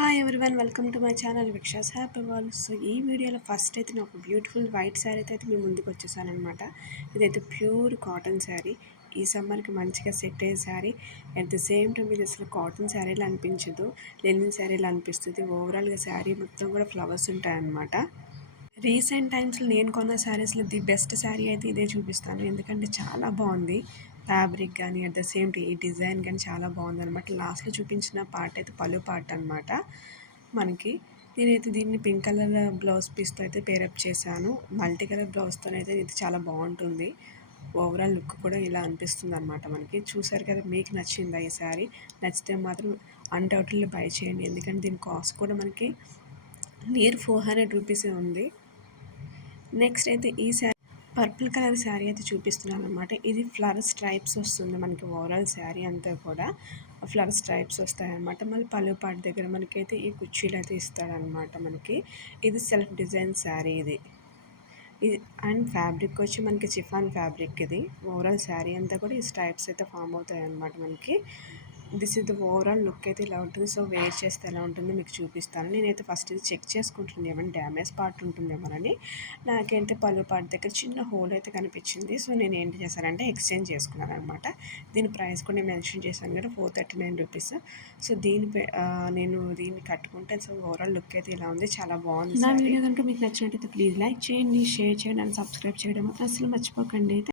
Hi everyone, welcome to my channel విక్షాస్ happy world. So ఈ వీడియోలో ఫస్ట్ అయితే నేను ఒక బ్యూటిఫుల్ వైట్ శారీ అయితే మీ ముందుకు వచ్చేసాను అనమాట. ఇదైతే ప్యూర్ కాటన్ శారీ. ఈ సమ్మర్కి మంచిగా సెట్ అయ్యే sari. At the same time ఇది అసలు కాటన్ శారీలా అనిపించదు, లెనిన్ శారీలా అనిపిస్తుంది. ఓవరాల్గా శారీ మొత్తం కూడా ఫ్లవర్స్ ఉంటాయన్నమాట. రీసెంట్ టైమ్స్లో నేను కొన్న శారీస్లో ది బెస్ట్ శారీ అయితే ఇదే చూపిస్తాను, ఎందుకంటే చాలా బాగుంది. ఫ్యాబ్రిక్ కానీ అట్ ద సేమ్ ఈ డిజైన్ కానీ చాలా బాగుంది అనమాట. లాస్ట్లో చూపించిన పార్ట్ అయితే పళ్ళు పార్ట్ అనమాట మనకి. నేనైతే దీన్ని పింక్ కలర్ బ్లౌజ్ పీస్తో అయితే పేరప్ చేశాను. మల్టీ కలర్ బ్లౌజ్తో అయితే ఇది చాలా బాగుంటుంది. ఓవరాల్ లుక్ కూడా ఇలా అనిపిస్తుంది అనమాట మనకి. చూసారు కదా, మీకు నచ్చిందా ఈ శారీ? నచ్చితే మాత్రం అన్డౌటెడ్లీ బై చేయండి, ఎందుకంటే దీని కాస్ట్ కూడా మనకి నియర్ 400 రూపీసే ఉంది. నెక్స్ట్ అయితే ఈ శారీ పర్పుల్ కలర్ శారీ అయితే చూపిస్తున్నాను అనమాట. ఇది ఫ్లవర్ స్ట్రైప్స్ వస్తుంది మనకి. ఓవరాల్ శారీ అంతా కూడా ఫ్లవర్ స్ట్రైప్స్ వస్తాయన్నమాట. మళ్ళీ పళ్ళు పాటు దగ్గర మనకైతే ఈ కుర్చీలు అయితే ఇస్తాడనమాట మనకి. ఇది సెల్ఫ్ డిజైన్ శారీ ఇది. అండ్ ఫ్యాబ్రిక్ వచ్చి మనకి చిఫాన్ ఫ్యాబ్రిక్ ఇది. ఓవరాల్ శారీ అంతా కూడా ఈ స్ట్రైప్స్ అయితే ఫామ్ అవుతాయి అన్నమాట మనకి. This is the overall look అయితే ఇలా ఉంటుంది. సో వేర్ చేస్తే ఎలా ఉంటుందో మీకు చూపిస్తాను. నేనైతే ఫస్ట్ ఇది చెక్ చేసుకుంటుంది, ఏమైనా డ్యామేజ్ పార్ట్ ఉంటుందేమోనని. నాకైతే పళ్ళు పార్ట్ దగ్గర చిన్న హోల్ అయితే కనిపించింది. సో నేను ఏంటి చేశానంటే ఎక్స్చేంజ్ చేసుకున్నాను అనమాట. దీని ప్రైస్ కూడా నేను మెన్షన్ చేశాను కదా, 439 రూపీస్. సో నేను దీన్ని కట్టుకుంటే సో ఓవరాల్ లుక్ అయితే ఇలా ఉంది, చాలా బాగుంది. నా వీడియో కనుక మీకు నచ్చినట్టయితే ప్లీజ్ లైక్ చేయండి, షేర్ చేయండి అండ్ సబ్స్క్రైబ్ చేయడం మాత్రం అసలు మర్చిపోకండి.